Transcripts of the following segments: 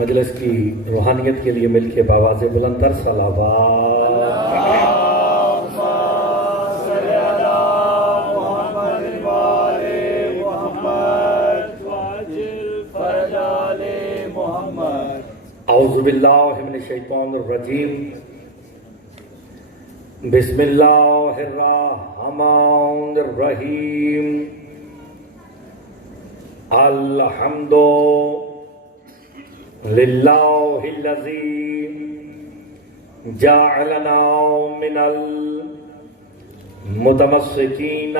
مجلس کی روحانیت کے لیے مل کے بآواز بلند تر صلوات۔ اعوذ باللہ من الشیطان الرجیم، بسم اللہ الرحمن الرحیم، الحمد للہ الذی جعلنا من المتمسکین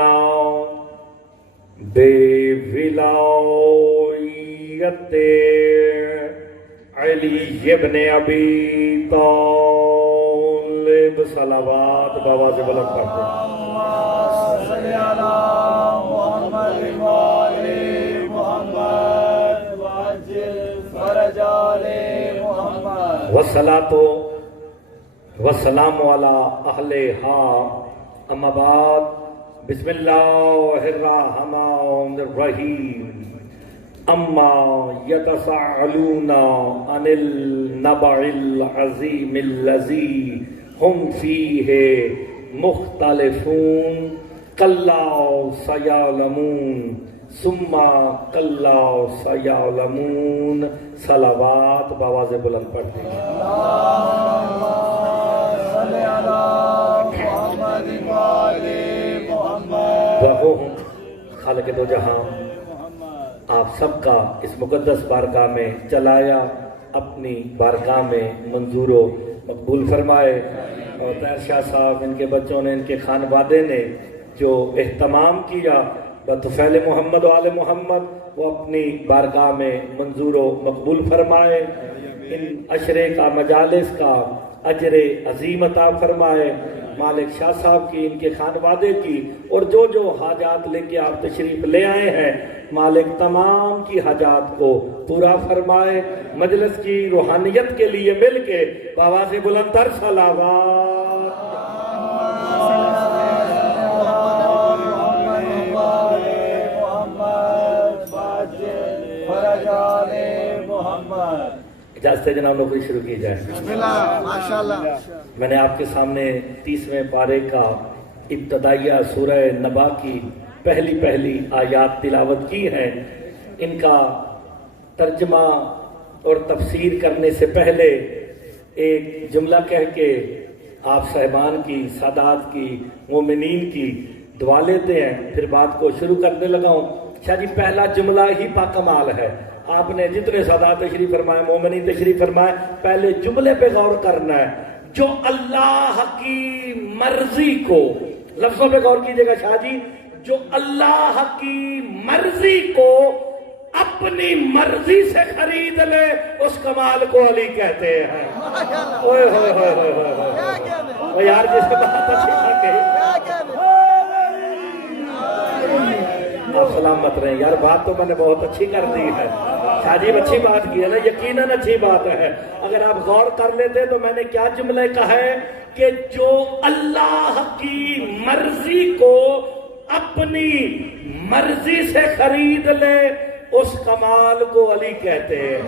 بولایت علی ابن ابی طالب، صلوات بآواز بلند پڑھتے ہیں۔ صلی اللہ محمد وآلِ محمد وعجل فرج آلِ محمد، والصلاة والسلام علی اہلہا، اما بعد، بسم اللہ الرحمن الرحیم، اما یتساءلون عن النبع العظیم الذی ہم فیہ مختلفون، کلا سیعلمون ثم کلا سیعلمون، صلوات بآواز بلند پڑھتے ہیں۔ اللہم صلی علی محمد وآلِ محمد۔ وہ ہوں خالق دو جہاں، آپ سب کا اس مقدس بارگاہ میں چلایا اپنی بارگاہ میں منظور و مقبول فرمائے، اور طاہر شاہ صاحب، ان کے بچوں نے، ان کے خانوادے نے جو اہتمام کیا بطفیل محمد و آل محمد، وہ اپنی بارگاہ میں منظور و مقبول فرمائے، ان عشرے کا مجالس کا اجر عظیم عطا فرمائے، مالک شاہ صاحب کی، ان کے خانوادے کی، اور جو جو حاجات لے کے آپ تشریف لے آئے ہیں، مالک تمام کی حاجات کو پورا فرمائے۔ مجلس کی روحانیت کے لیے مل کے بآواز بلند تر صلوات۔ اجازت ہے جناب، نوکری شروع کی جائے۔ بسم اللہ، ماشاءاللہ۔ میں نے آپ کے سامنے 30ویں پارے کا ابتدائیہ سورہ نبا کی پہلی آیات تلاوت کی ہیں۔ ان کا ترجمہ اور تفسیر کرنے سے پہلے ایک جملہ کہہ کے آپ صاحبان کی، سادات کی، مومنین کی دعا لیتے ہیں، پھر بات کو شروع کرنے لگا ہوں۔ شاہ جی، پہلا جملہ ہی پاکمال ہے۔ آپ نے جتنے سادات تشریف فرمائے، مومنین تشریف فرمائے، پہلے جملے پہ غور کرنا ہے۔ جو اللہ کی مرضی کو، لفظوں پہ غور کیجئے گا شاہ جی، جو اللہ کی مرضی کو اپنی مرضی سے خرید لے، اس کمال کو علی کہتے ہیں۔ اوئے ہوئے ہوئے ہوئے ہوئے ہوئے، یار جسے بات اچھی نہ کہی، آپ سلامت رہیں یار، بات تو میں نے بہت اچھی کر دی ہے۔ شاہ جی اچھی بات کی ہے نا، یقیناً اچھی بات ہے۔ اگر آپ غور کر لیتے تو میں نے کیا جملے کہا ہے کہ جو اللہ کی مرضی کو اپنی مرضی سے خرید لے، اس کمال کو علی کہتے ہیں۔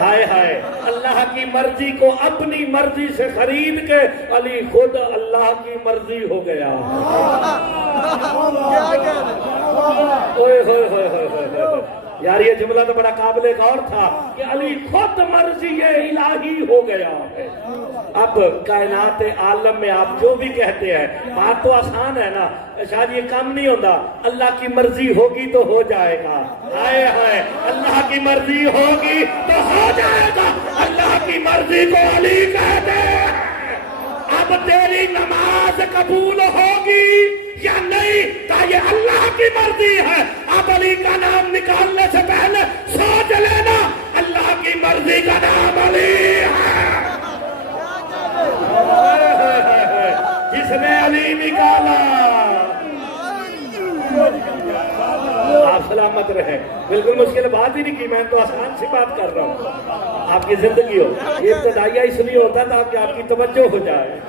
ہائے ہائے، اللہ کی مرضی کو اپنی مرضی سے خرید کے علی خود اللہ کی مرضی ہو گیا۔ اوئے ہوئے ہوئے ہوئے ہوئے، یار یہ جملہ تو بڑا قابل غور تھا کہ علی خود مرضی الہی ہو گیا ہے۔ اب کائنات عالم میں آپ جو بھی کہتے ہیں، بات تو آسان ہے نا شاید، یہ کام نہیں ہوتا۔ اللہ کی مرضی ہوگی تو ہو جائے گا۔ ہائے ہائے، اللہ کی مرضی ہوگی تو ہو جائے گا۔ اللہ کی مرضی کو علی کہتے ہیں۔ اب تیری نماز قبول ہوگی یا نہیں، کہ یہ اللہ کی مرضی ہے۔ اب علی کا نام نکالنے سے پہلے سوچ لینا، اللہ کی مرضی کا نام علی ہے۔ جس نے علی نکالا، آپ سلامت رہے۔ بالکل مشکل بات ہی نہیں کی، میں تو آسان سی بات کر رہا ہوں۔ آپ کی زندگی ہو، یہ ابتدائیہ اس لیے ہوتا تھا کہ آپ کی توجہ ہو جائے۔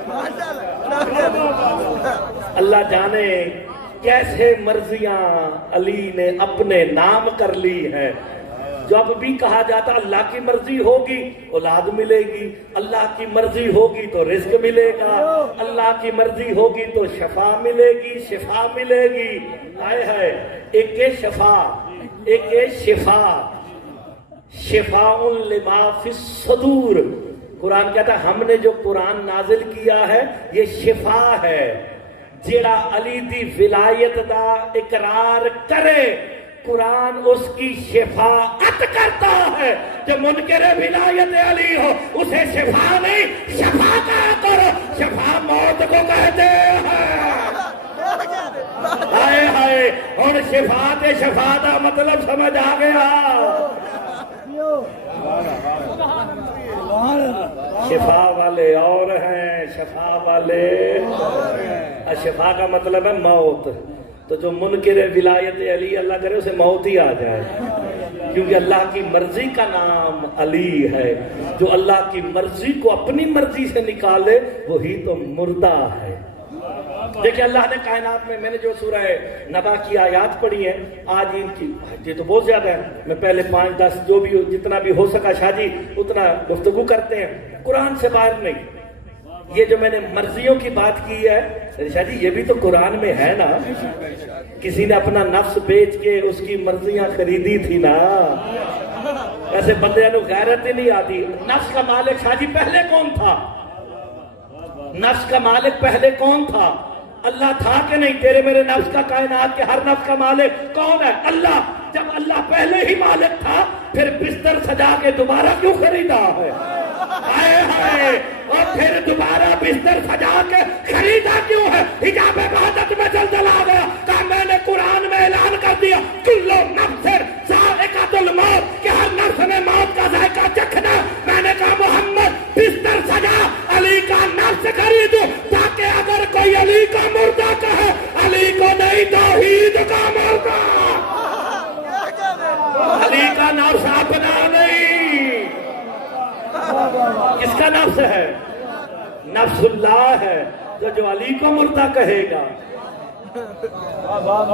اللہ جانے کیسے مرضیاں علی نے اپنے نام کر لی ہیں۔ جب بھی کہا جاتا اللہ کی مرضی ہوگی اولاد ملے گی، اللہ کی مرضی ہوگی تو رزق ملے گا، اللہ کی مرضی ہوگی تو شفا ملے گی، شفا ملے گی۔ آئے ہے ایک شفا، ایک شفا، شفاء لما فی الصدور۔ قرآن کہتا ہے ہم نے جو قرآن نازل کیا ہے یہ شفا ہے۔ جیڑا علی دی ولایت دا اقرار کرے قرآن اس کی شفاعت کرتا ہے۔ جو منکر ولایت علی ہو اسے شفا نہیں شفا کہا کرو، شفا موت کو کہتے ہیں۔ ہائے ہائے اور شفاعت شفا دا مطلب سمجھ آ گیا۔ شفا والے اور ہیں، شفا والے شفا کا مطلب ہے موت۔ تو جو منکر ولایت علی اللہ کرے اسے موت ہی آ جائے، کیونکہ اللہ کی مرضی کا نام علی ہے۔ جو اللہ کی مرضی کو اپنی مرضی سے نکالے وہی تو مردہ ہے۔ دیکھیں اللہ نے کائنات میں نے جو سورہ نبا کی آیات پڑھی ہیں آج ان کی یہ تو بہت زیادہ ہے، میں پہلے 5-10 جو بھی جتنا بھی ہو سکا شاہ جی اتنا گفتگو کرتے ہیں، قرآن سے باہر نہیں۔ یہ جو میں نے مرضیوں کی بات کی ہے شاہ جی یہ بھی تو قرآن میں ہے نا، کسی نے اپنا نفس بیچ کے اس کی مرضیاں خریدی تھی نا، ایسے بندے نو غیرت ہی نہیں آتی۔ نفس کا مالک شاہ جی پہلے کون تھا؟ نفس کا مالک پہلے کون تھا؟ اللہ تھا کہ نہیں؟ تیرے میرے نفس کا، کائنات کے ہر نفس کا مالک کون ہے؟ اللہ۔ جب اللہ پہلے ہی مالک تھا پھر بستر سجا کے دوبارہ کیوں خریدا ہے؟ ہائے ہائے، اور پھر دوبارہ بستر سجا کے خریدا کیوں ہے؟ حجاب عبادت میں زلزلہ آ گیا، کہا میں نے قرآن میں اعلان کر دیا کلو نفس ذائقۃ الموت، کہ ہر نفس نے موت کا ذائقہ چکھنا۔ میں نے کہا محمد بستر سجا علی کا نفس خریدو، تاکہ اگر کوئی علی کا مردہ کہے علی کو نہیں توحید کا مردہ، علی کا نفس اپنا نہیں۔ کس کا نفس ہے؟ نفس اللہ ہے۔ جو علی کو مردہ کہے گا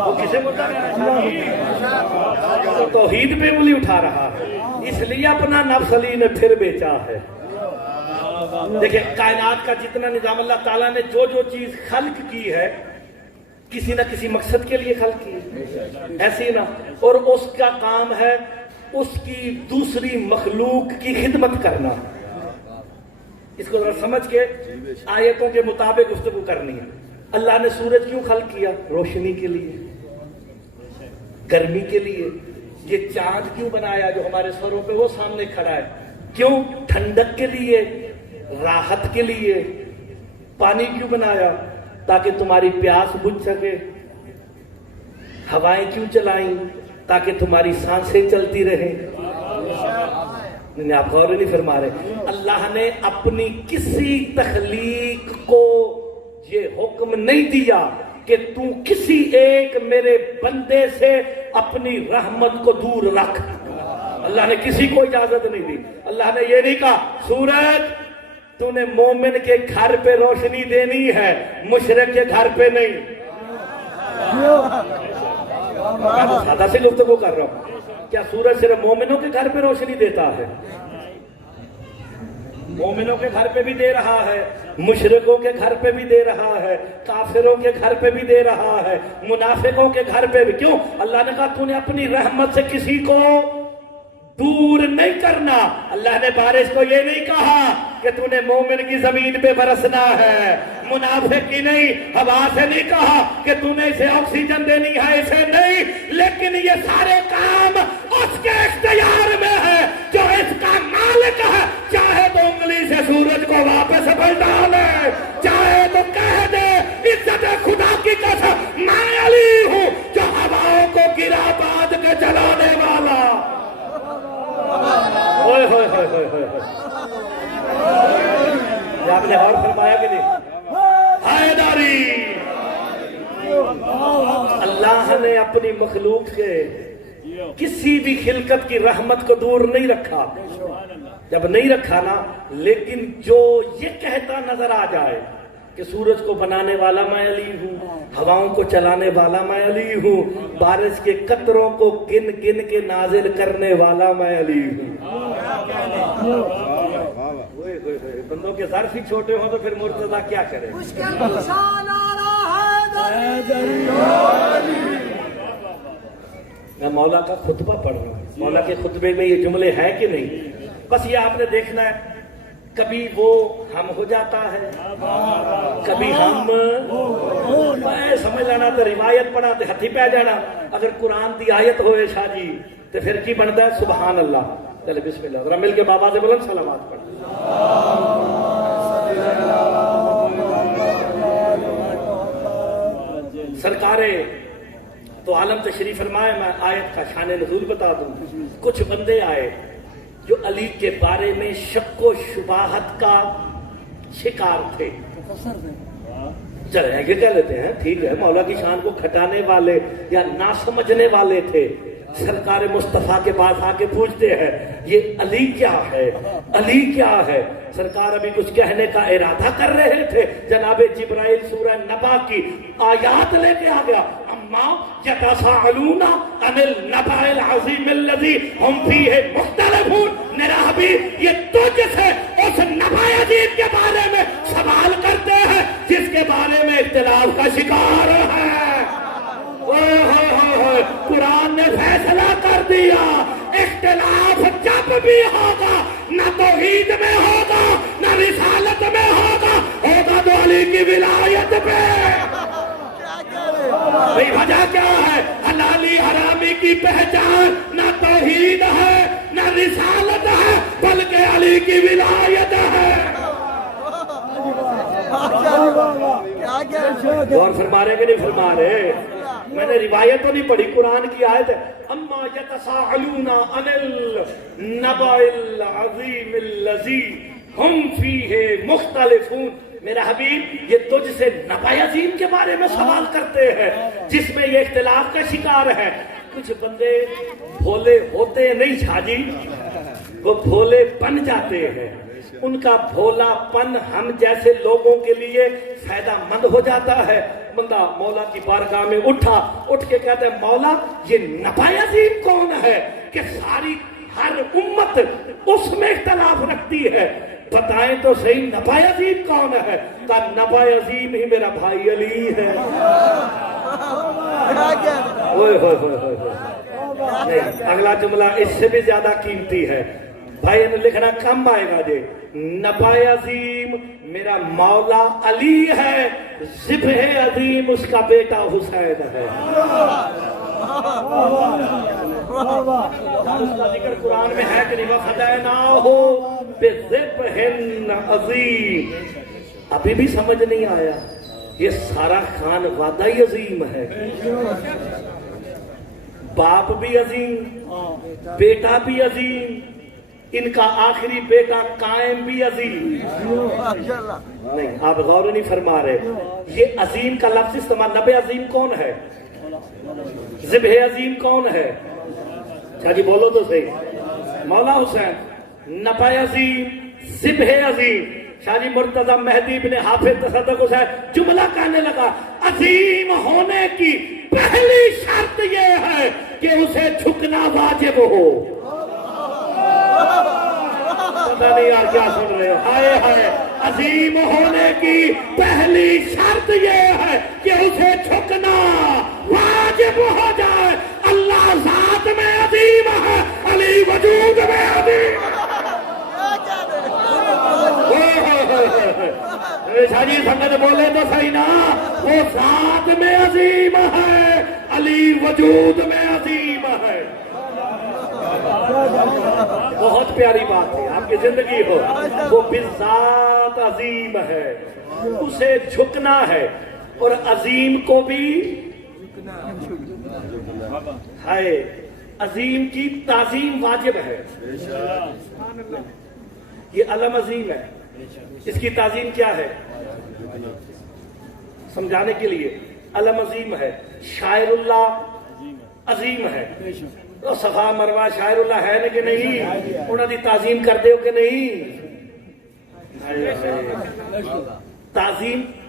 وہ کسے مردہ کہنا؟ تو توحید پہ انگلی اٹھا رہا ہے، اس لیے اپنا نفس علی نے پھر بیچا ہے۔ دیکھیں کائنات کا جتنا نظام اللہ تعالیٰ نے جو جو چیز خلق کی ہے کسی نہ کسی مقصد کے لیے خلق کی ہے، ایسی نا، اور اس کا کام ہے اس کی دوسری مخلوق کی خدمت کرنا۔ اس کو ذرا سمجھ کے آیتوں کے مطابق گفتگو کرنی ہے۔ اللہ نے سورج کیوں خلق کیا؟ روشنی کے لیے، گرمی کے لیے۔ یہ چاند کیوں بنایا جو ہمارے سروں پہ وہ سامنے کھڑا ہے؟ کیوں؟ ٹھنڈک کے لیے، راحت کے لیے۔ پانی کیوں بنایا؟ تاکہ تمہاری پیاس بجھ سکے۔ ہوائیں کیوں چلائیں؟ تاکہ تمہاری سانسیں چلتی رہیں۔ آپ غور نہیں فرما رہے۔ اللہ نے اپنی کسی تخلیق کو یہ حکم نہیں دیا کہ تو کسی ایک میرے بندے سے اپنی رحمت کو دور رکھ۔ اللہ نے کسی کو اجازت نہیں دی۔ اللہ نے یہ نہیں کہا سورج تو نے مومن کے گھر پہ روشنی دینی ہے، مشرک کے گھر پہ نہیں۔ سادہ سے گفتگو کر رہا ہوں، کیا سورج صرف مومنوں کے گھر پہ روشنی دیتا ہے؟ مومنوں کے گھر پہ بھی دے رہا ہے، مشرکوں کے گھر پہ بھی دے رہا ہے، کافروں کے گھر پہ بھی دے رہا ہے، منافقوں کے گھر پہ بھی۔ کیوں؟ اللہ نے کہا تو نے اپنی رحمت سے کسی کو دور نہیں کرنا۔ اللہ نے بارش کو یہ نہیں کہا کہ تو نے مومن کی زمین پہ برسنا ہے، منافق کی نہیں۔ ہوا سے نہیں کہا کہ تو نے اسے آکسیجن دینی ہے، اسے نہیں۔ لیکن یہ سارے کام اس کے اختیار میں ہے جو اس کا مالک ہے۔ چاہے تو انگلی سے سورج کو واپس پلٹا لے، چاہے تو کہہ دے عزت خدا کی قسم میں علی ہوں جو ہواؤں کو گرا باندھ کے چلانے والا۔ ہوئے ہوئے ہوئے ہوئے ہوئے یہ آپ نے اور فرمایا کہ نہیں؟ حیداری۔ اللہ نے اپنی مخلوق سے کسی بھی خلقت کی رحمت کو دور نہیں رکھا۔ جب نہیں رکھا نا، لیکن جو یہ کہتا نظر آ جائے کہ سورج کو بنانے والا میں علی ہوں، ہواؤں کو چلانے والا میں علی ہوں، بارش کے قطروں کو گن گن کے نازل کرنے والا میں علی ہوں۔ بندوں کے ظرف ہی چھوٹے ہوں تو پھر مرتضیٰ کیا کرے؟ میں مولا کا خطبہ پڑھ رہا ہوں، مولا کے خطبے میں یہ جملے ہیں کہ نہیں؟ بس یہ آپ نے دیکھنا ہے، کبھی وہ ہم ہو جاتا ہے، کبھی ہم سمجھ لینا تو روایت پڑھا تو ہتھی پہ جانا، اگر قرآن دی آیت ہوئے شاہ جی تو پھر کی بنتا ہے؟ سبحان اللہ۔ چلے بسم اللہ، ذرا مل کے بابا سے بلند سلامات پڑھ۔ سرکار تو عالم تشریف فرمائے، میں آیت کا شان نزول بتا دوں۔ کچھ بندے آئے جو علی کے بارے میں شک و شبہات کا شکار تھے۔ چلے کہ کہہ لیتے ہیں ٹھیک ہے، مولا کی شان کو کھٹانے والے یا نہ سمجھنے والے تھے۔ سرکار مصطفیٰ کے پاس آ کے پوچھتے ہیں یہ علی کیا ہے، علی کیا ہے؟ سرکار ابھی کچھ کہنے کا ارادہ کر رہے تھے، جناب جبرائیل سورہ نبا کی آیات لے کے آ گیا۔ اما یتساءلون عن النبأ العظیم الذی ہم فیہ مختلفون۔ میرا حبیب یہ تجھ سے اس نبأ عظیم کے بارے میں سوال کرتے ہیں جس کے بارے میں اختلاف کا شکار ہے۔ قرآن نے فیصلہ کر دیا، اختلاف جب بھی ہوگا نہ توحید میں ہوگا نہ رسالت میں ہوگا تو علی کی ولایت پہ۔ بھئی وجہ کیا ہے؟ حلالی حرامی کی پہچان نہ توحید ہے نہ رسالت ہے بلکہ علی کی ولایت ہے۔ غور فرما رہے کہ نہیں فرما رہے؟ میں نے روایت تو نہیں پڑھی، قرآن کی آیت ہے، اما یتساءلون عن النبأ العظیم الذی ہم فیہ مختلفون۔ میرا حبیب یہ تجھ سے نبأ عظیم کے بارے میں سوال کرتے ہیں جس میں یہ اختلاف کا شکار ہے۔ کچھ بندے بھولے ہوتے نہیں شاہ جی، وہ بھولے بن جاتے ہیں۔ ان کا بھولا پن ہم جیسے لوگوں کے لیے فائدہ مند ہو جاتا ہے۔ بندہ مولا کی بارگاہ میں اٹھ کے کہتا ہے مولا یہ نبأ عظیم کون ہے کہ ساری ہر امت اس میں اختلاف رکھتی ہے؟ بتائیں تو صحیح نبأ عظیم کون ہے؟ کہا نبأ عظیم ہی میرا بھائی علی ہے۔ نہیں، اگلا جملہ اس سے بھی زیادہ قیمتی ہے بھائی، انہیں لکھنا کم آئے گا جی۔ نبأ عظیم میرا مولا علی ہے، ذبح عظیم اس کا بیٹا حسین ہے۔ اس کا ذکر قرآن میں ہے کہ نہیں؟ وَفَدَيْنَاهُ بِذِبْحٍ عَظِيمٍ۔ ابھی بھی سمجھ نہیں آیا، یہ سارا خان وعدہ ہی عظیم ہے، باپ بھی عظیم، بیٹا بھی عظیم، ان کا آخری بیٹا قائم بھی عظیم۔ نہیں، آپ غور نہیں فرما رہے۔ یہ عظیم کا لفظ استعمال، نبأ عظیم کون ہے؟ ذبح عظیم کون ہے؟ شاہ جی بولو تو صحیح۔ مولا حسین، نبأ عظیم، ذبح عظیم۔ شاہ جی مرتضی مہدی بن حافظ تصدق حسین جملہ کہنے لگا، عظیم ہونے کی پہلی شرط یہ ہے کہ اسے جھکنا واجب ہو۔ پتہ نہیں یار کیا سن رہے ہو؟ ہائے ہائے، عظیم ہونے کی پہلی شرط یہ ہے کہ اسے جھکنا واجب ہو جائے۔ اللہ ذات میں عظیم ہے، علی وجود میں عظیم ہے۔ شاہ جی سنگت بولے تو صحیح نا، وہ ذات میں عظیم ہے، علی وجود میں عظیم ہے۔ بہت پیاری بات ہے، آپ کی زندگی ہو، وہ بالذات عظیم ہے، اسے جھکنا ہے، اور عظیم کو بھی ہے، عظیم کی تعظیم واجب ہے۔ یہ علم عظیم ہے، اس کی تعظیم کیا ہے؟ سمجھانے کے لیے علم عظیم ہے، شاعر اللہ عظیم ہے۔ تو صفا مروہ شاعر اللہ ہے کہ نہیں؟ انہوں نے تعظیم کر دے کہ نہیں؟ تعظیم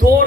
2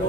2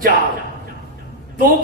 4। 2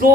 2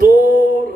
2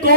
2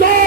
2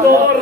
2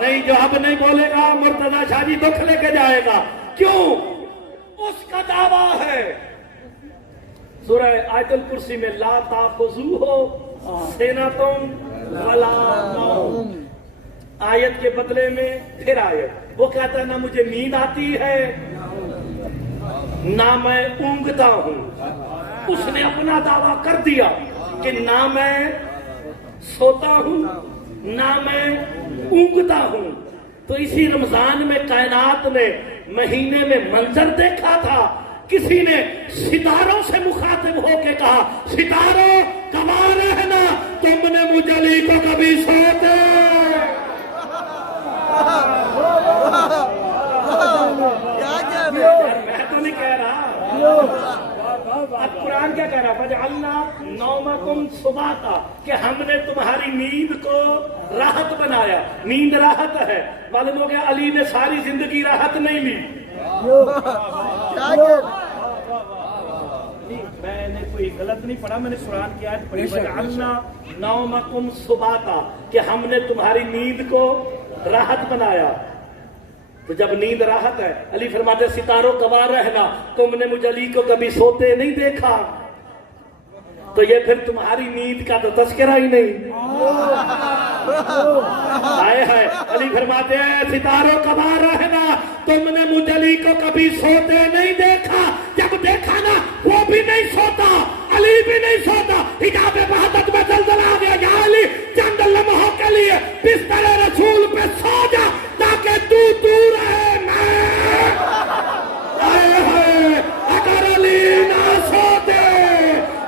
نہیں جو اب نہیں بولے گا مرتضی شاہ جی دکھ لے کے جائے گا. کیوں؟ اس کا دعویٰ ہے سورہ آیت الکرسی میں لا تاخذوہ سنۃ ولا نوم. آیت کے بدلے میں پھر آیت وہ کہتا ہے نہ مجھے نیند آتی ہے نہ میں اونگتا ہوں. اس نے اپنا دعویٰ کر دیا کہ نہ میں سوتا ہوں نہ میں اونگتا ہوں. تو اسی رمضان میں کائنات نے مہینے میں منظر دیکھا تھا. کسی نے ستاروں سے مخاطب ہو کے کہا ستاروں کما رہنا تم نے مجلی کو کبھی سوتے. میں تو نہیں کہہ رہا. اب قرآن کیا کہہ رہا فجعلنا نومکم سباتا کہ ہم نے تمہاری نیند کو راحت بنایا. نیند راحت ہے. معلوم ہو گیا علی نے ساری زندگی راحت نہیں لی. میں نے کوئی غلط نہیں پڑھا. میں نے قرآن کی آیت پڑھی فجعلنا نومکم سباتا کہ ہم نے تمہاری نیند کو راحت بنایا. تو جب نیند راحت ہے علی فرماتے ستاروں گواہ رہنا تم نے مجھ علی کو کبھی سوتے نہیں دیکھا. تو یہ پھر تمہاری نیند کا تو تذکرہ ہی نہیں. آئے ہے علی فرماتے ہیں ستاروں گواہ رہنا تم نے مجھ علی کو کبھی سوتے نہیں دیکھا. جب دیکھا نا وہ بھی نہیں سوتا علی بھی نہیں سوتا. حجاب وحدت میں زلزلہ آ گیا. یا علی چند لمحوں کے لیے بستر رسول پہ سو جا تاکہ تو دور ہے. میں اگر علی نہ سوتے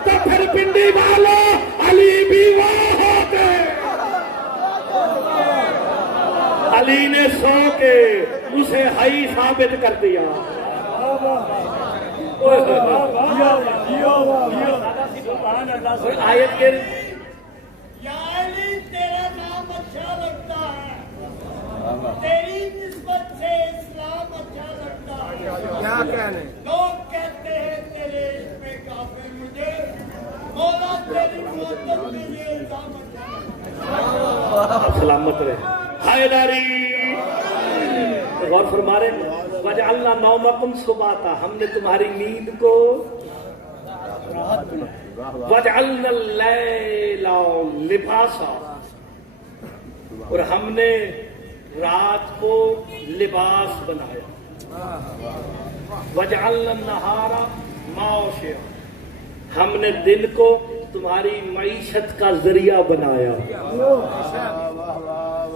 تو پھر پنڈی والوں علی بھی وہ ہوتے. علی نے سو کے اسے حی ثابت کر دیا. آیت کے یا علی تیرا نام اچھا لگتا ہے تیری نسبت سے اسلام اچھا لگتا ہے. کیا کہنے لوگ کہتے ہیں تیرے عشق میں کافر مجھے مولا تیری محبت میں یہ الزام اچھا لگتا ہے. سلامت رہے. حیدری غور فرما رہے ہیں وجعلنا نومکم سباتا ہم نے تمہاری نیند کو وجعلنا اللیل لباسا اور ہم نے رات کو لباس بنایا. وجعلنا النہار معاشا ہم نے دن کو تمہاری معیشت کا ذریعہ بنایا.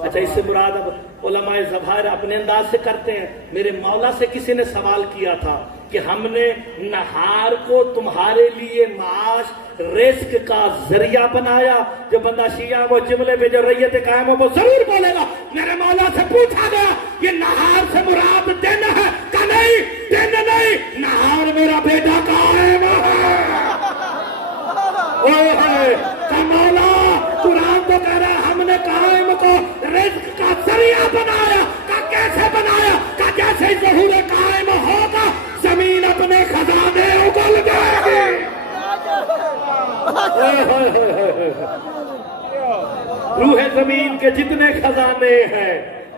اچھا اس سے مراد اب علماء ظاہر اپنے انداز سے کرتے ہیں. میرے مولا سے کسی نے سوال کیا تھا کہ ہم نے نہار کو تمہارے لیے معاش رزق کا ذریعہ بنایا. جو بندہ شیعہ وہ جملے پہ جو ریت قائم ہو وہ ضرور بولے گا میرے مولا سے پوچھا گیا یہ نہار سے مراد دن ہے کہ نہیں؟ دن نہیں نہار میرا بیٹا قائم ہے. مولا قرآن تو کہہ رہا ہے ہم نے قائم کو رزق کا ذریعہ بنایا. کا کیسے بنایا؟ کا جیسے ظہور قائم ہوگا زمین اپنے خزانے اگل جائے گی. روح زمین کے جتنے خزانے ہیں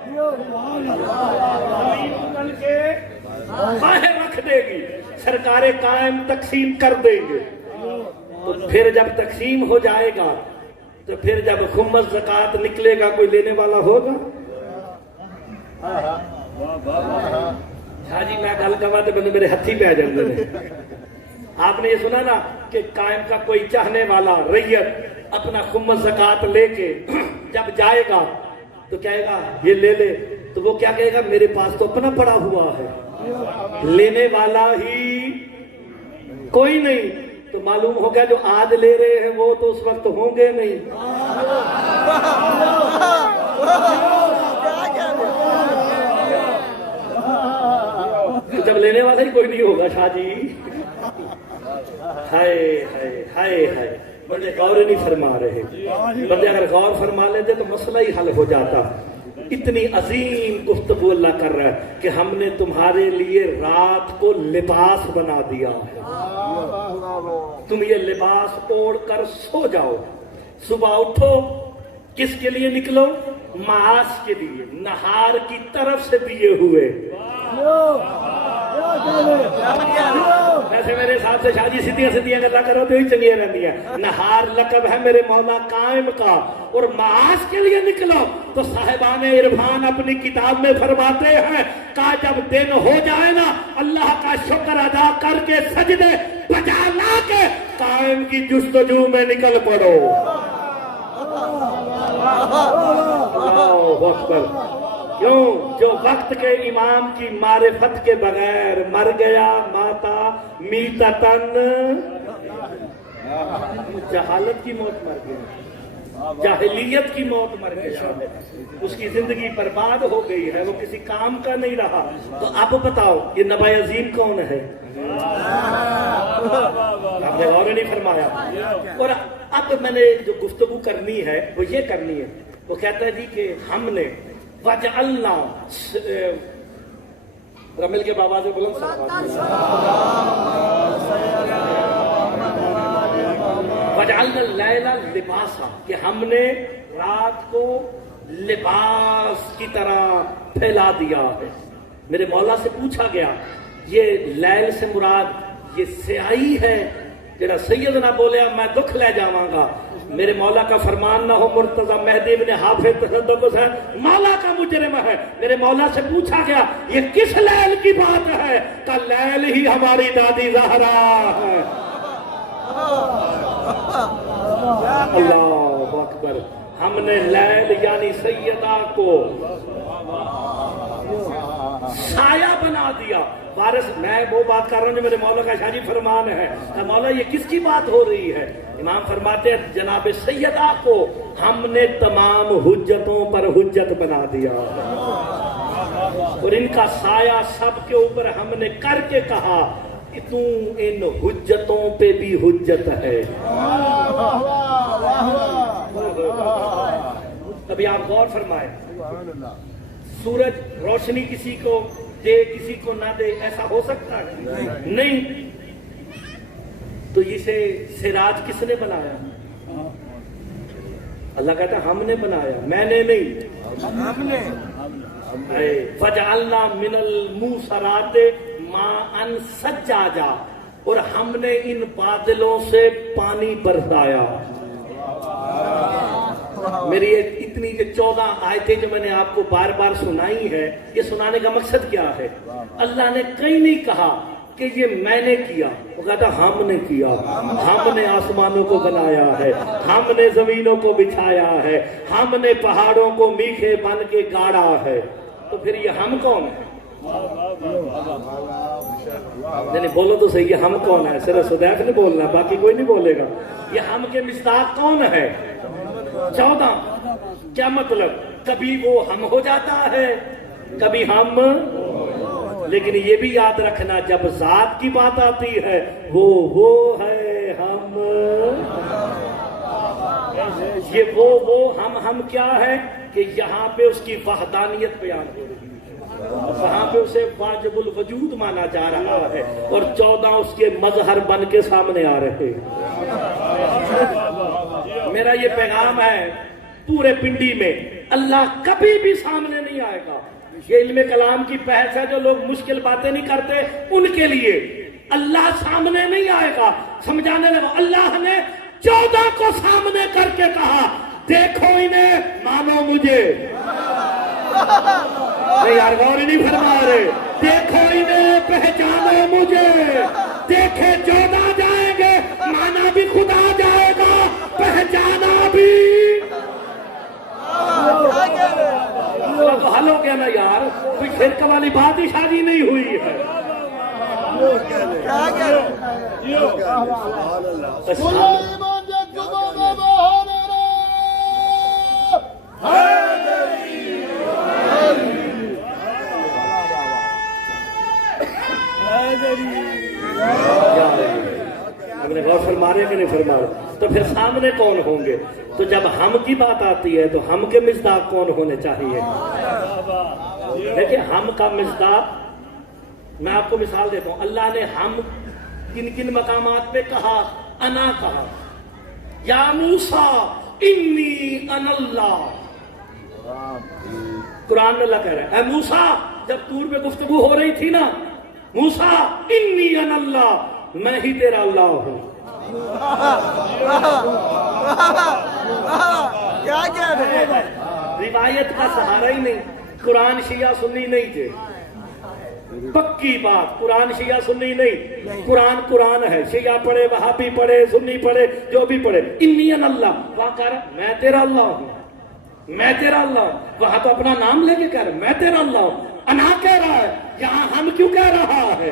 زمین اگل کے باہر رکھ دے گی. سرکار قائم تقسیم کر دیں گے. تو پھر جب تقسیم ہو جائے گا تو پھر جب خمس زکوٰۃ نکلے گا کوئی لینے والا ہوگا؟ ہاں جی میں گل کہا تو میرے ہتھی پہ آ جاندے. آپ نے یہ سنا نا کہ قائم کا کوئی چاہنے والا ریت اپنا خمس زکوٰۃ لے کے جب جائے گا تو کہے گا یہ لے لے. تو وہ کیا کہے گا میرے پاس تو اپنا پڑا ہوا ہے لینے والا ہی کوئی نہیں. تو معلوم ہو گیا جو آج لے رہے ہیں وہ تو اس وقت ہوں گے نہیں. جب لینے والا ہی کوئی نہیں ہوگا شاہ جی. ہائے ہائے ہائے ہائے بندے غور نہیں فرما رہے. بندے اگر غور فرما لیتے تو مسئلہ ہی حل ہو جاتا. اتنی عظیم گفتگو اللہ کر رہا ہے کہ ہم نے تمہارے لیے رات کو لباس بنا دیا ہے. تم یہ لباس اوڑھ کر سو جاؤ. صبح اٹھو کس کے لیے نکلو؟ معاش کے لیے، نہار کی طرف سے دیے ہوئے۔ ویسے میرے حساب سے شاہ جی سیدھیاں گلا کرو تو ہی چنگیاں رہتی ہیں۔ نہار لقب ہے میرے مولا قائم کا، اور معاش کے لیے نکلو تو صاحبان عرفان اپنی کتاب میں فرماتے ہیں کہ جب دن ہو جائے نا، اللہ کا شکر ادا کر کے سجدے بجا لا کے قائم کی جستجو میں نکل پڑو۔ اللہ اکبر۔ کیوں؟ جو وقت کے امام کی معرفت کے بغیر مر گیا ماتا میتتن، جہالت کی موت مر گیا، جاہلیت کی موت مر گیا، اس کی زندگی برباد ہو گئی ہے، وہ کسی کام کا نہیں رہا۔ تو اب بتاؤ یہ نبع عظیم کون ہے؟ آپ نے غور نہیں فرمایا۔ اور اب میں نے جو گفتگو کرنی ہے وہ یہ کرنی ہے، وہ کہتا ہے جی کہ ہم نے وجعلنا، رمل کے بابا سے بلند وجعلنا اللیل لباسا، کہ ہم نے رات کو لباس کی طرح پھیلا دیا ہے۔ میرے مولا سے پوچھا گیا یہ لیل سے مراد یہ سیاہی ہے؟ جڑا سیدنا بولیا میں دکھ لے جاواں گا، میرے مولا کا فرمان نہ ہو مرتضی مہدی ابن حافظ تصدق حسین مولا کا مجرم ہے۔ میرے مولا سے پوچھا گیا یہ کس لیل کی بات ہے؟ کہ لیل ہی ہماری دادی زہرا ہے۔ اللہ اکبر۔ ہم نے لیل یعنی سیدہ کو سایہ بنا دیا۔ وارث میں وہ بات کر رہا ہوں جو میرے مولا کا شاہ جی فرمان ہے کہ مولا یہ کس کی بات ہو رہی ہے؟ امام فرماتے ہیں جناب سیدہ کو ہم نے تمام حجتوں پر حجت بنا دیا، اور ان کا سایہ سب کے اوپر ہم نے کر کے کہا کہ تو ان حجتوں پہ بھی حجت ہے۔ ابھی آپ غور فرمائیں، سورج روشنی کسی کو دے کسی کو نہ دے، ایسا ہو سکتا ہے؟ نہیں۔ تو اسے سراج کس نے بنایا؟ اللہ کہتا ہے ہم نے بنایا، میں نے نہیں، ہم نے۔ وجعلنا من الموسرات ماء ثجاجا، اور ہم نے ان بادلوں سے پانی برسایا۔ میری اتنی 14 آیتیں جو میں نے آپ کو بار بار سنائی ہے، یہ سنانے کا مقصد کیا ہے؟ اللہ نے کہیں نہیں کہا کہ یہ میں نے کیا، وہ کہتا ہم نے کیا۔ ہم نے آسمانوں کو بنایا ہے، ہم نے زمینوں کو بچھایا ہے، ہم نے پہاڑوں کو میخے بن کے گاڑا ہے۔ تو پھر یہ ہم کون ہے؟ نہیں بولو تو صحیح، یہ ہم کون ہے؟ صرف صدیق نے بولنا، باقی کوئی نہیں بولے گا۔ یہ ہم کے مصداق کون ہے؟ 14۔ کیا مطلب؟ کبھی وہ ہم ہو جاتا ہے، کبھی ہم، لیکن یہ بھی یاد رکھنا جب ذات کی بات آتی ہے وہ ہے ہم، یہ وہ ہم کیا ہے کہ یہاں پہ اس کی وحدانیت بیان ہو رہی ہے، وہاں پہ اسے واجب الوجود مانا جا رہا ہے، اور 14 اس کے مظہر بن کے سامنے آ رہے ہیں۔ میرا یہ پیغام ہے پورے پنڈی میں، اللہ کبھی بھی سامنے نہیں آئے گا۔ یہ علم کلام کی بحث ہے، جو لوگ مشکل باتیں نہیں کرتے ان کے لیے اللہ سامنے نہیں آئے گا۔ سمجھانے لگا اللہ نے 14 کو سامنے کر کے کہا دیکھو انہیں مانو مجھے۔ نہیں یار غور نہیں فرما رہے، دیکھو انہیں پہچانو مجھے۔ دیکھے 14 جائیں گے، مانا بھی خدا جائے گا، پہچانا بھی۔ حل ہو گیا نا یار، کوئی شرک والی بات ہی شادی نہیں ہوئی ہے۔ ہم نے غور فرما رہے کہ نہیں فرما رہے؟ تو پھر سامنے کون ہوں گے؟ تو جب ہم کی بات آتی ہے تو ہم کے مصداق کون ہونے چاہیے؟ دیکھیں ہم کا مصداق میں آپ کو مثال دیتا ہوں۔ اللہ نے ہم کن کن مقامات پہ کہا؟ انا کہا، یا موسیٰ انی انا اللہ. قرآن میں اللہ کہہ رہا ہے اے موسیٰ، جب طور پہ گفتگو ہو رہی تھی نا، موسیٰ انی انا اللہ، میں ہی تیرا اللہ ہوں. کیا کہہ رہے ہیں؟ روایت کا سہارا ہی نہیں. قرآن شیعہ سنی نہیں تھے، پکی بات. قرآن شیعہ سنی نہیں، قرآن قرآن ہے. شیعہ پڑھے، وہابی پڑھے، سنی پڑھے، جو بھی پڑھے. انی انا اللہ، وہاں کہہ رہا میں تیرا اللہ ہوں، میں تیرا اللہ ہوں. وہاں تو اپنا نام لے کے کہہ رہا میں تیرا اللہ ہوں. انا کہہ رہا ہے، یہاں ہم کیوں کہہ رہا ہے؟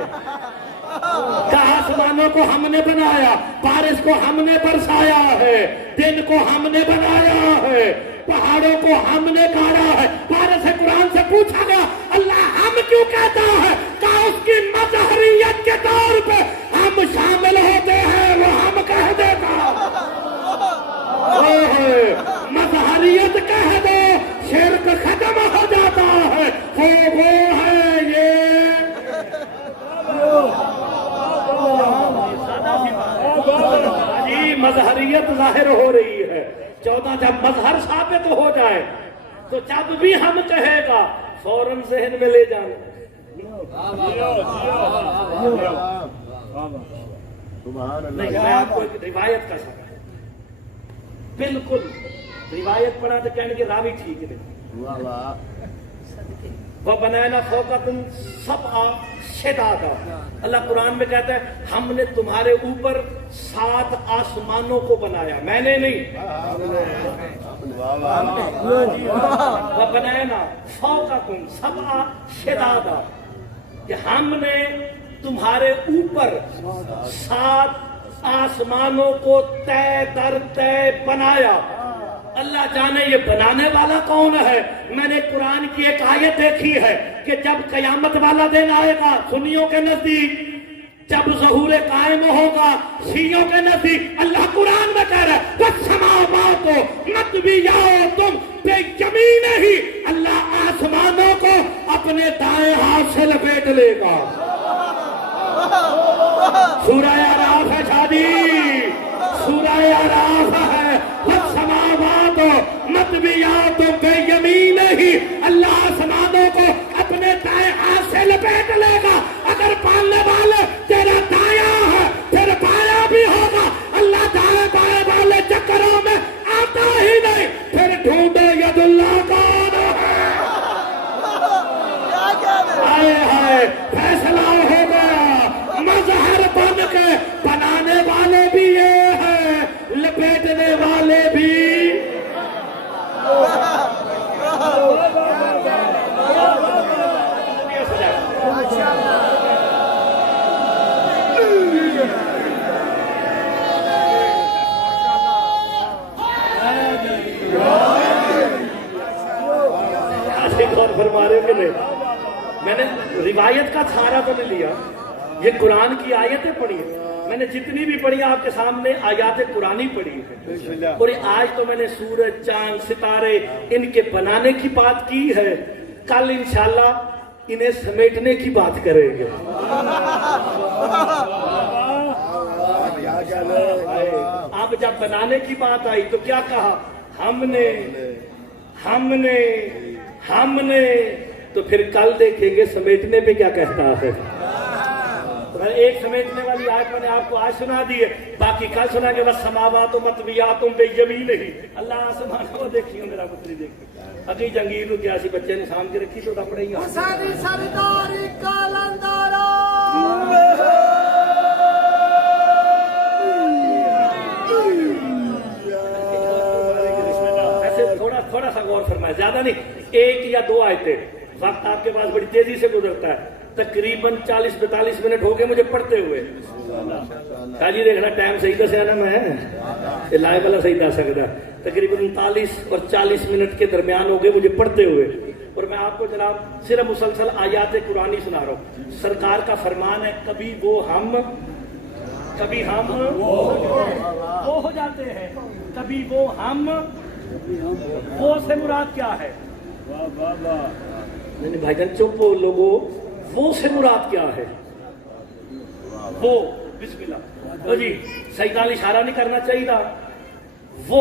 کہا آسمانوں کو ہم نے بنایا، بارش کو ہم نے برسایا ہے، دن کو ہم نے بنایا ہے، پہاڑوں کو ہم نے گاڑا ہے. بارش سے قرآن سے پوچھا گیا اللہ ہم کیوں کہتا ہے؟ کہا اس کی مظہریت کے طور پہ ہم شامل ہوتے ہیں، وہ ہم کہہ دیتا. مظہریت کہہ دو، شرک ختم ہو جاتا ہے. وہ ہے یہ جی مظہریت ظاہر ہو رہی ہے. 14 جب مظہر ثابت ہو جائے تو جب بھی ہم کہے گا فوراً ذہن میں لے جانا. نہیں، میں آپ کو ایک روایت کا سکتا بالکل روایت پڑھا تو کہنے کے راوی ٹھیک نہیں. وَبَنَيْنَا فَوْقَكُمْ سَبْعًا شِدَادًا. اللہ قرآن میں کہتا ہے ہم نے تمہارے اوپر 7 آسمانوں کو بنایا، میں نے نہیں. وَبَنَيْنَا فَوْقَكُمْ سَبْعًا شِدَادًا، کہ ہم نے تمہارے اوپر 7 آسمانوں کو تے در تے بنایا. اللہ جانے یہ بنانے والا کون ہے. میں نے قرآن کی ایک آیت دیکھی ہے کہ جب قیامت والا دن آئے گا سنیوں کے نزدیک، جب ظہور قائم ہوگا شیعوں کے نزدیک، اللہ قرآن میں کہہ رہا ہے وَالسَّمَاوَاتُ مَطْوِيَّاتٌ بِیَمِینِہِ، اللہ آسمانوں کو اپنے دائیں ہاتھ سے لپیٹ لے گا. سورہ اعراف ہے شادی، سورہ اعراف ہے. وَالسَّمَاوَاتُ مَطْوِيَّاتٌ بِیَمِینِہِ، اللہ آسمانوں کو اپنے دائیں ہاتھ سے لپیٹ لے گا. اگر پالنے والے تیرا دایاں ہے پھر بایاں بھی ہوگا. اللہ دائیں بائیں والے چکروں میں آتا ہی نہیں. پھر ڈھونڈے ید اللہ کون ہے. ہائے ہائے فیصلہ ہو گیا. مظہر بن کے بنانے والے بھی یہ ہیں، لپیٹنے والے بھی. غور فرما رہے کہ نہیں؟ میں نے روایت کا سہارا تو نہیں لیا، یہ قرآن کی آیتیں پڑھی ہیں. میں نے جتنی بھی پڑھی آپ کے سامنے آیات قرآنی پڑھی ہے. اور آج تو میں نے سورج، چاند، ستارے ان کے بنانے کی بات کی ہے. کل انشاءاللہ انہیں سمیٹنے کی بات کریں گے. اب جب بنانے کی بات آئی تو کیا کہا؟ ہم نے تو پھر کل دیکھیں گے سمیٹنے پہ کیا کہتا ہے. ایک سمیٹنے والی آیت میں نے آپ کو آج سنا دی ہے، باقی کل سنا کہ وَالسَّمَاوَاتُ مَطْوِيَّاتٌ بِیَمِینِہِ. اللہ آسمان کو دیکھیے میرا پتری دیکھیے. اگلی جنگیر نو کیاسی بچے نے سام کے رکھی تو اپنے ہی حسینی سرداری کالندارا. تھوڑا سا غور فرمائے، زیادہ نہیں، 1 یا 2 آیتیں. وقت آپ کے پاس بڑی تیزی سے گزرتا ہے. تقریباً 40-45 منٹ ہو گئے مجھے پڑھتے ہوئے. جی دیکھنا ٹائم صحیح دسیا نا میں لائے والا صحیح دس سکتا. تقریباً 39 اور 40 منٹ کے درمیان ہو گئے مجھے پڑھتے ہوئے. اور میں آپ کو جناب صرف مسلسل آیات قرآنی سنا رہا ہوں. سرکار کا فرمان ہے کبھی ہم وہ ہو جاتے ہیں، کبھی وہ ہم وہ سے مراد کیا ہے؟ نہیں بھائی جان چپ ہو لوگوں. وہ سے مراد کیا ہے؟ وہ بسم اللہ جی سیدنا اشارہ نہیں کرنا چاہیے. وہ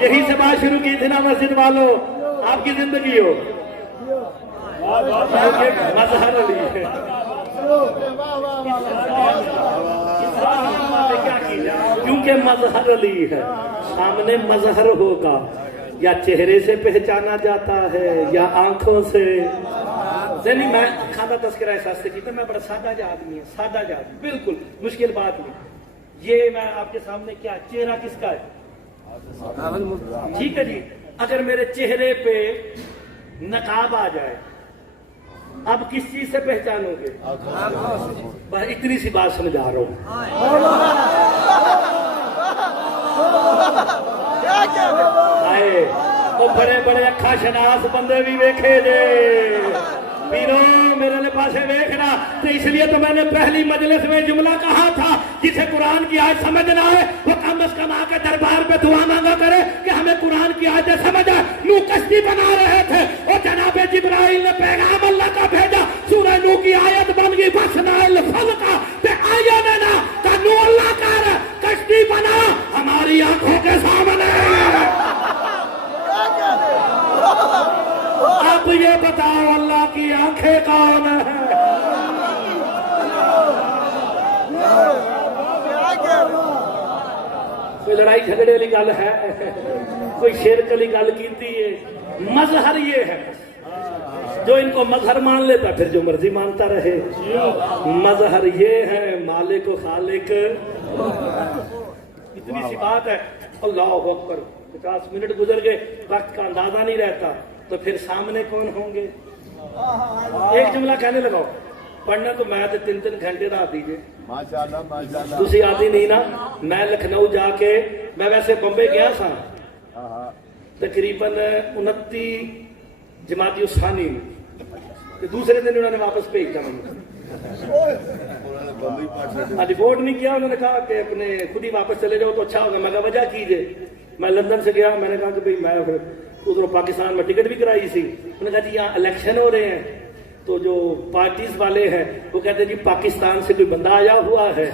یہی سے بات شروع کی تھی نا مسجد والوں، آپ کی زندگی ہو مظہر علی ہے۔ کیونکہ مظہر علی ہے، سامنے مظہر ہوگا، یا چہرے سے پہچانا جاتا ہے یا آنکھوں سے۔ نہیں، میں کھانا تذکرہ احساس سے کیتا، میں بڑا سادہ جا آدمی ہے، سادہ جا آدمی، بالکل مشکل بات نہیں۔ یہ میں آپ کے سامنے کیا چہرہ کس کا ہے؟ ٹھیک ہے جی، اگر میرے چہرے پہ نقاب آ جائے اب کس چیز سے پہچانو گے؟ بس اتنی سی بات سمجھا رہا ہوں۔ آئے وہ بڑے بڑے اکھا شناس بندے بھی ویکھے جے پیرو میرے لئے پاسے ویکھنا، تو اس لیے تو میں نے پہلی مجلس میں جملہ کہا تھا جسے قرآن کی آیت سمجھنا ہے وہ کم از کم آ کے دربار پہ دعا مانگا کرے کہ ہمیں قرآن کی آیتیں سمجھ آئے۔ نو کشتی بنا رہے تھے اور جناب جبرائیل نے پیغام اللہ کا بھیجا، سورہ نو کی آیت بن گئی وَسْنَعِ الْفُلْكَ تے آیا نے نا کہ نو اللہ کا کشتی بنا ہماری آنکھوں کے سامنے۔ اب یہ بتاؤ اللہ کی آنکھیں کون ہیں؟ کوئی لڑائی جھگڑے والی گل ہے، کوئی شرک والی گل کیتی ہے؟ مظہر یہ ہے، جو ان کو مظہر مان لیتا پھر جو مرضی مانتا رہے۔ مظہر یہ ہے مالک و خالق۔ اتنی سی بات ہے، اللہ اکبر، 50 منٹ گزر گئے، وقت کا اندازہ نہیں رہتا، تو پھر سامنے کون ہوں گے؟ ایک جملہ کہنے لگاؤ، پڑھنا تو میں 3 گھنٹے رات دیجئے، تسی آدھی نہیں نا۔ میں لکھنؤ جا کے، میں ویسے بمبے گیا تھا تقریباً 29 جمادی الثانی میں، دوسرے دن انہوں نے واپس بھیج دیا مجھے، رپورٹ نہیں کیا، انہوں نے کہا کہ اپنے خود ہی واپس چلے جاؤ تو اچھا ہوگا۔ میں کہا وجہ کیجئے، میں لندن سے گیا، میں نے کہا کہ بھئی میں ادھر پاکستان میں ٹکٹ بھی کرائی سی، انہوں نے کہا جی یہاں الیکشن ہو رہے ہیں، تو جو پارٹیز والے ہیں وہ کہتے ہیں جی پاکستان سے کوئی بندہ آیا ہوا ہے،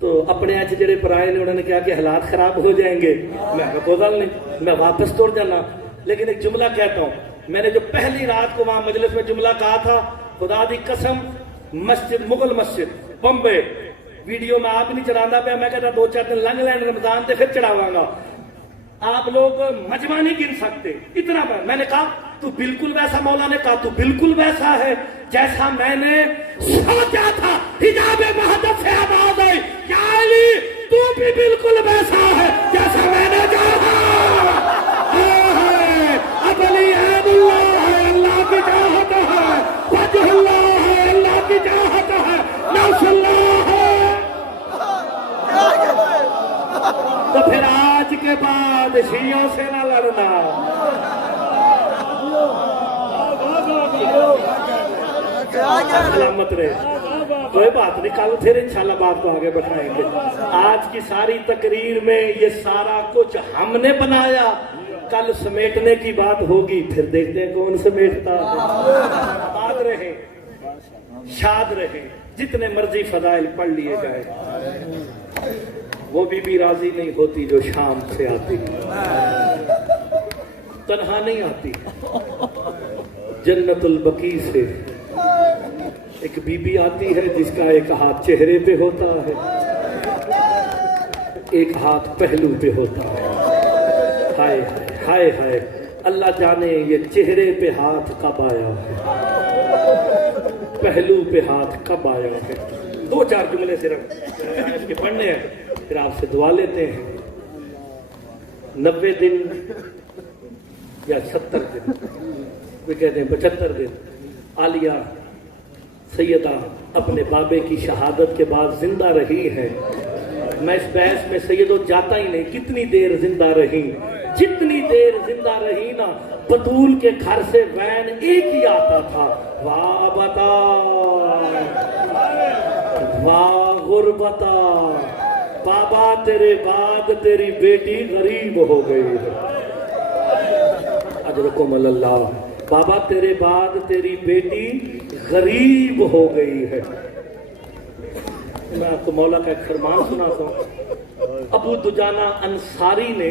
تو اپنے ایچ جڑے پرائے نے انہوں نے کہا کہ حالات خراب ہو جائیں گے۔ میں کہا کوئی گل نہیں، میں واپس توڑ جانا۔ لیکن ایک جملہ کہتا ہوں، میں نے جو پہلی رات کو وہاں مجلس میں جملہ کہا تھا، خدا دی قسم، مسجد مغل مسجد بمبے، ویڈیو میں آپ نہیں چڑھانا پیا، میں کہتا 2-4 دن لنگ لین رمضان تے پھر چڑھاواں گا، آپ لوگ مجمع نہیں گن سکتے اتنا بار۔ میں نے کہا تو بالکل ویسا، مولا نے کہا تو بالکل ویسا ہے جیسا میں نے سوچا تھا۔ حجاب وحدت سے آواز آئی، یا علی تو بھی بالکل ویسا ہے جیسا میں نے چاہا۔ اب علی عین اللہ ہے، اللہ کی چاہت ہے، وجہ اللہ ہے، اللہ کی چاہت ہے، نفس اللہ ہے۔ تو پھر آج کے بعد شیعوں سے نہ لڑنا، سلامت رہے، کوئی بات نہیں، کل پھر انشاءاللہ بات کو آگے بڑھائیں گے۔ آج کی ساری تقریر میں یہ سارا کچھ ہم نے بنایا، کل سمیٹنے کی بات ہوگی، پھر دیکھتے ہیں کون سمیٹتا ہے۔ آباد رہے، شاد رہے، جتنے مرضی فضائل پڑھ لیے جائے، وہ بھی راضی نہیں ہوتی جو شام سے آتی، تنہا نہیں آتی۔ جنت البقیع سے ایک بی بی آتی ہے جس کا ایک ہاتھ چہرے پہ ہوتا ہے، ایک ہاتھ پہلو پہ ہوتا ہے۔ ہائے ہائے ہائے، اللہ جانے یہ چہرے پہ ہاتھ کب آیا ہے، پہلو پہ ہاتھ کب آیا ہے۔ 2-4 جملے صرف اس کے پڑھنے ہیں، پھر آپ سے دعا لیتے ہیں۔ 90 دن یا 70 دن، وہ کہتے ہیں 75 دن، عالیہ سیدہ اپنے بابے کی شہادت کے بعد زندہ رہی ہے۔ میں اس بحث میں سیدوں جاتا ہی نہیں، کتنی دیر زندہ رہی، جتنی دیر زندہ رہی نا، بطول کے گھر سے وین ایک ہی آتا تھا، واہ بتا واہ غربتا، بابا تیرے بعد تیری بیٹی غریب ہو گئی ہے، اجرکم اللہ، بابا تیرے بعد تیری بیٹی غریب ہو گئی ہے۔ میں آپ کو مولا کا ایک فرمان سناتا ہوں۔ ابو دجانہ انصاری نے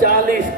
40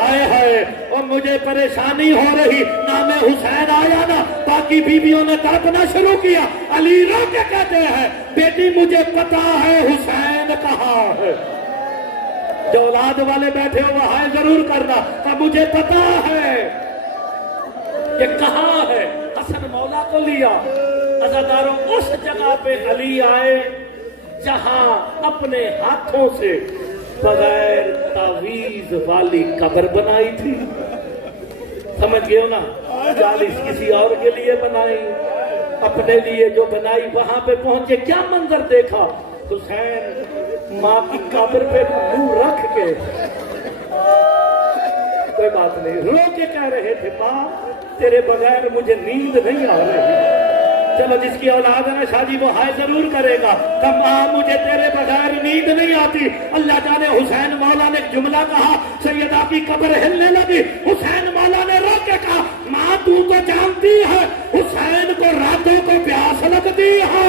آئے ہائے اور مجھے پریشانی ہو رہی، نام حسین آیا نا باقی بیویوں نے تڑپنا شروع کیا۔ علی رو کے کہتے ہیں بیٹی مجھے پتا ہے حسین کہاں ہے۔ جو اولاد والے بیٹھے ہو وہ ہائے ضرور کرنا کہ مجھے پتا ہے کہ کہاں ہے۔ حسن مولا کو لیا، عزاداروں اس جگہ پہ علی آئے جہاں اپنے ہاتھوں سے بغیر تعویذ والی قبر بنائی تھی۔ سمجھ گئے ہو نا؟ 40 کسی اور کے لیے بنائی، اپنے لیے جو بنائی وہاں پہ پہنچے کیا منظر دیکھا؟ حسین ماں کی قبر پہ منہ رکھ کے کوئی بات نہیں رو کے کہہ رہے تھے ماں تیرے بغیر مجھے نیند نہیں آ رہی۔ چلو جس کی اولاد ہے نا شادی وہ ہائے ضرور کرے گا کہ ماں مجھے تیرے بغیر نیند نہیں آتی۔ اللہ جانے حسین مولا نے ایک جملہ کہا، سیدہ کی قبر ہلنے لگی، حسین مولا نے رو کے کہا ماں تو جانتی ہے حسین کو راتوں کو پیاس لگتی ہے،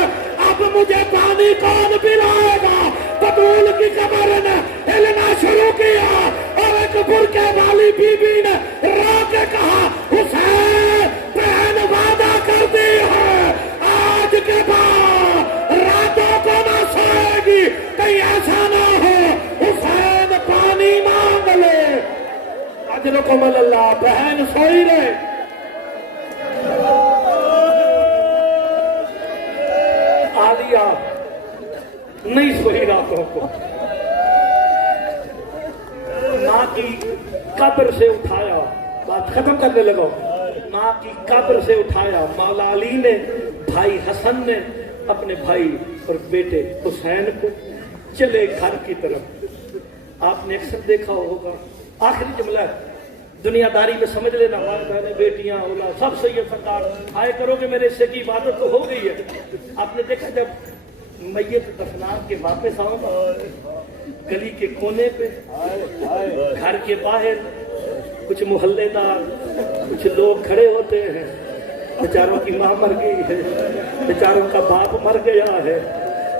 اب مجھے پانی کون پلائے گا؟ بطول کی قبر نے ہلنا شروع کیا اور ایک برقع والی بی بی نے رو کے کہا حسین بہن وعدہ کرتی ہے آج کے بعد راتوں کو نہ سوئے گی، کہیں ایسا نہ ہو حسین پانی مانگ لے۔ اجرکم اللہ، بہن سوئی رہے۔ عالیہ نہیں سوئی راتوں کو، ماں کی قبر سے اٹھایا، بات ختم کرنے لگا، ماں کی قبر سے اٹھایا مولا علی نے، بھائی حسن نے اپنے بھائی اور بیٹے حسین کو، چلے گھر کی طرف۔ آپ نے اکثر دیکھا ہوگا آخری جملہ ہے، دنیا داری میں سمجھ لینا، ماں بہنیں بیٹیاں اولاد سب سے یہ سرکار آئے کرو کہ میرے حصے کی عبادت تو ہو گئی ہے۔ آپ نے دیکھا جب میت دفنا کے واپس آؤ گلی کے کونے پہ گھر کے باہر کچھ محلے دار کچھ لوگ کھڑے ہوتے ہیں، بیچاروں کی ماں مر گئی ہے، بیچاروں کا باپ مر گیا ہے،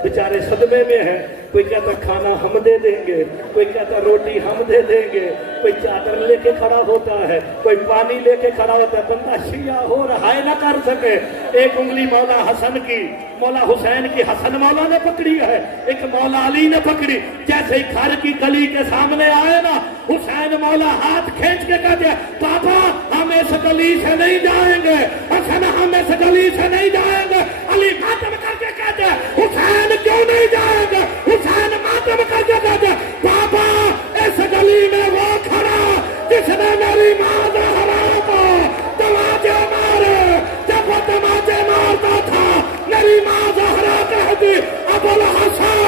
بیچارے صدمے میں ہیں، کوئی کہتا کھانا ہم دے دیں گے، کوئی کہتا روٹی ہم دے دیں گے، کوئی چادر لے کے کھڑا ہوتا ہے، کوئی پانی لے کے کھڑا ہوتا ہے، بندہ شیعہ ہو رہا ہے نہ کر سکے۔ ایک انگلی مولا حسن کی، مولا حسین کی حسن مولا نے پکڑی ہے، ایک مولا علی نے پکڑی۔ جیسے ہی گھر کی گلی کے سامنے آئے نا حسین مولا ہاتھ کھینچ کے کہتے ہیں پاپا ہم اس گلی سے نہیں جائیں گے، حسن ہم اس گلی سے نہیں جائیں گے۔ علی ماتم کر کے کہتے ہیں حسین کیوں نہیں جائیں گے؟ حسین ماتم کر کے کہتے ہیں پاپا اس گلی میں وہ کھڑا جس نے میری ماں زہرا کو تماچے مارے، جب وہ تماچے مارتا تھا میری ماں زہرا کہتی ابو الحسن